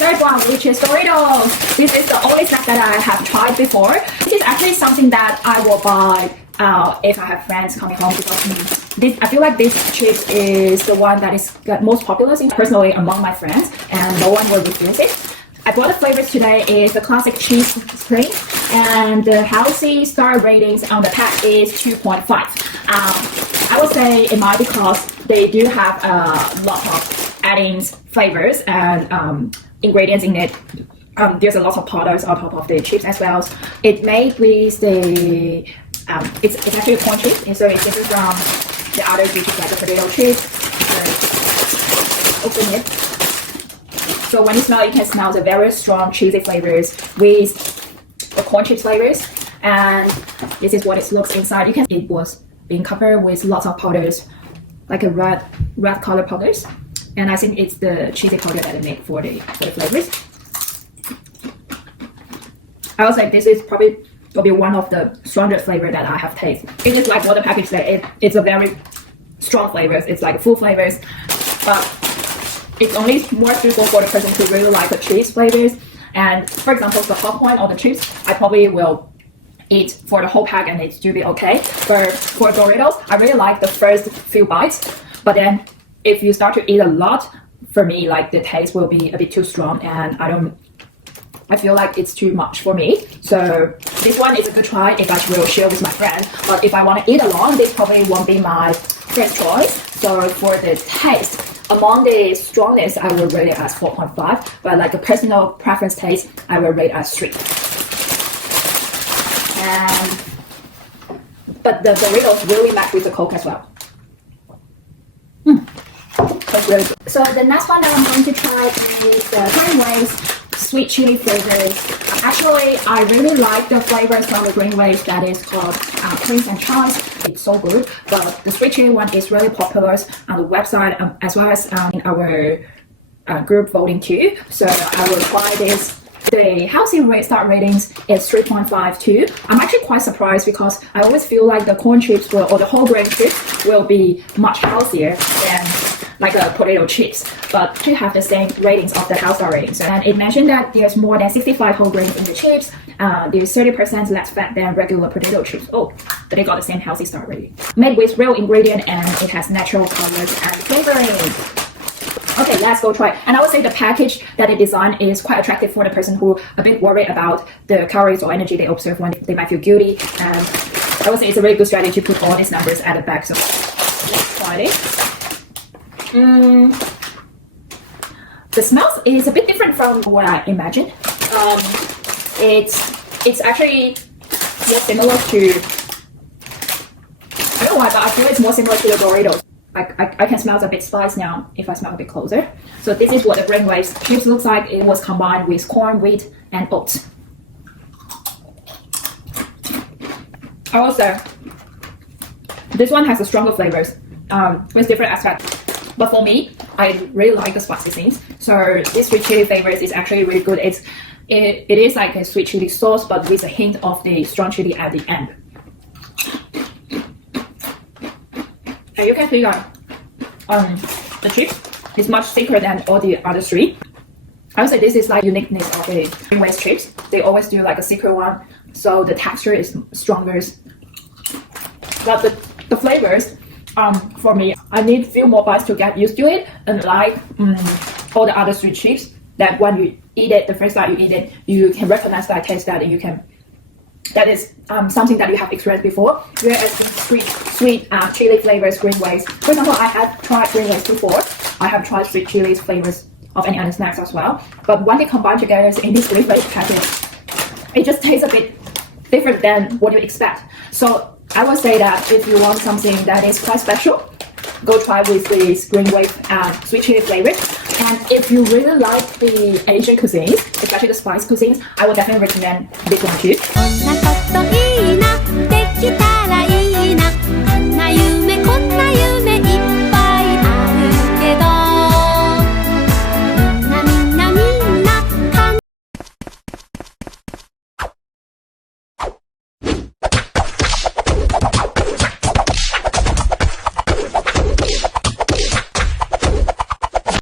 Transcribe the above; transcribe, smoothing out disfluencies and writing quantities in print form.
third one, which is Doritos. This is the only snack that I have tried before. This is actually something that I will buy if I have friends coming home, because I feel like this chips is the one that is most popular personally among my friends, and no one will refuse it. I bought the flavors today is the classic cheese spring, and the healthy star ratings on the pack is 2.5. I would say it might because they do have a lot of add-ins, flavors, and ingredients in it. There's a lot of powders on top of the chips as well. It made with the it's actually a corn chip, and so it's different from the other chips like the potato chips. Open it. So when you smell, you can smell the very strong cheesy flavors with the corn chips flavors, and this is what it looks inside. You can see it was being covered with lots of powders, like a red color powders, and I think it's the cheesy powder that they make for the flavors. I would say this is probably will be one of the strongest flavor that I have tasted. It is like what the package said. It's a very strong flavors. It's like full flavors, but it's only more suitable for the person who really like the cheese flavors. And for example, the popcorn or the chips, I probably will eat for the whole pack and it will be okay. But for Doritos, I really like the first few bites, but then if you start to eat a lot, for me, like the taste will be a bit too strong, and I feel like it's too much for me. So this one is a good try if I will share with my friend. But if I want to eat alone, this probably won't be my first choice. So for the taste, among the strongness, I will rate it as 4.5. But like a personal preference taste, I will rate as 3. But the Doritos really match with the Coke as well. That's really good. So the next one that I'm going to try is the Green Waves sweet chili flavors. Actually, I really like the flavors from the Green Waves that is called Prince and Charles. It's so good, but the sweet chili one is really popular on the website as well as in our group voting too. So I will try this. The healthy start ratings is 3.5 too. I'm actually quite surprised because I always feel like the corn chips or the whole grain chips will be much healthier than like the potato chips, but to have the same ratings of the health star ratings. And it mentioned that there's more than 65 whole grains in the chips. There's 30% less fat than regular potato chips. Oh, but they got the same healthy star rating. Made with real ingredient, and it has natural colors and flavoring. Okay, let's go try. And I would say the package that it designed is quite attractive for the person who a bit worried about the calories or energy they observe when they might feel guilty. And I would say it's a really good strategy to put all these numbers at the back. So let's try it. The smell is a bit different from what I imagined. It's actually more similar to, I don't know why, but I feel it's more similar to the Doritos. I can smell a bit spice now if I smell a bit closer. So this is what the Green Waves chips looks like. It was combined with corn, wheat, and oats. I will say this one has a stronger flavors with different aspects. But for me, I really like the spicy things. So this sweet chili flavors is actually really good. It is like a sweet chili sauce, but with a hint of the strong chili at the end. And you can see that the chip is much thicker than all the other three. I would say this is like uniqueness of the Green Waves chips. They always do like a thicker one, so the texture is stronger. But the flavors, for me, I need a few more bites to get used to it. And like all the other sweet chips, that when you eat it, the first time you eat it, you can recognize that, taste that, and you can. That is something that you have experienced before. Whereas the sweet chili flavors, Green Waves. For example, I have tried Green Waves before. I have tried sweet chili flavors of any other snacks as well. But when they combine together in this Green Waves package, it just tastes a bit different than what you expect. So I would say that if you want something that is quite special, go try with this Green Wave sweet chili flavor. And if you really like the Asian cuisines, especially the spice cuisines, I would definitely recommend this one too.